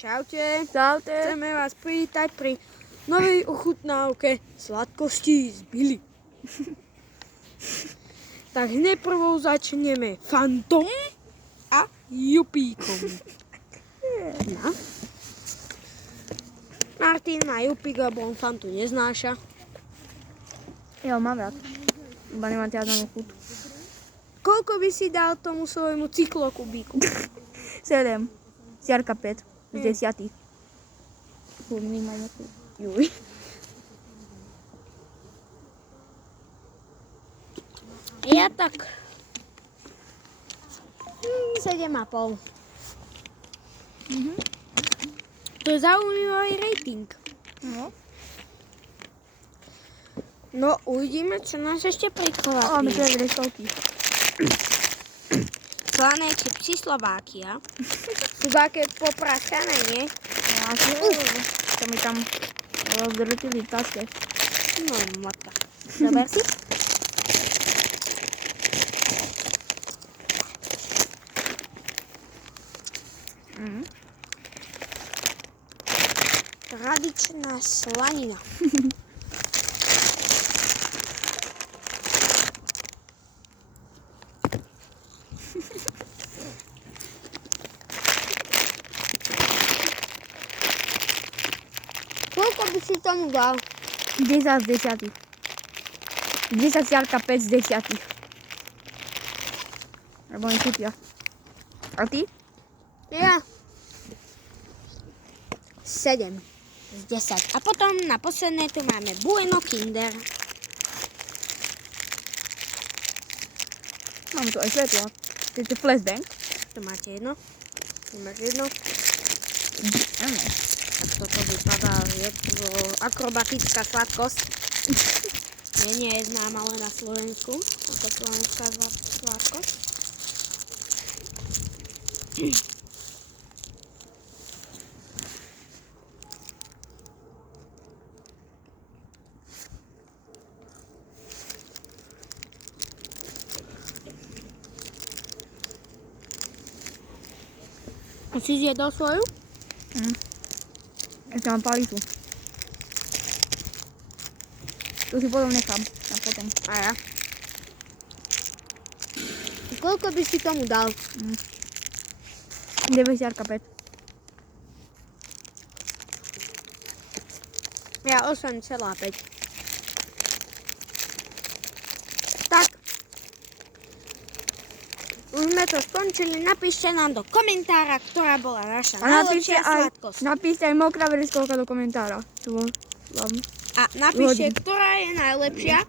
Čaute. Čaute. Chceme vás privítať pri novej ochutnávke sladkostí z Billy. Tak hneď prvou začneme Fantom a Jupíkom. No. Martin má Jupík, lebo on Fantu neznáša. Ja ho mám rád. Iba nemáte žiadnu chuť. Koľko by si dal tomu svojmu cyklokubíku? 7. Siarka 5. Z 10. Juj. Ja tak 7,5. To je zaujímavý rating. No. No, uvidíme, čo nás ešte Máme prekvapí. to je vrestovky. Slané čipsy Slovákia. Sú také popraskané, nie? To mi tam rozdrtili v taske. No, matka. Dober si? Tradičná slanina. Koľko by si tomu dal? 10 z 10. 10 siarka 5 z 10. Lebo oni chutia. A ty? Ja. 7 z 10. A potom na posledné tu máme Bueno Kinder. Mám tu aj svetlo. To je flashbang. Tu máte jedno. Tu máte jedno. Áno. Tak toto vypadá, je to akrobatická sladkosť. Nie je známa len na Slovensku. Ako slovenská sladkosť. A si zjedol svoju? Ešte mám palicu. Tu si potom nechám. A potom. A ja. Koľko by si tomu dal? 9 siarka 5. Ja 8,5. Tak. Už sme to skončili. Napíšte nám do komentára, ktorá bola naša najlepšia sladkosť. Napíšte aj mokrá vrestovka do komentára. Tu mám. A napíšte, Hodím. ktorá je najlepšia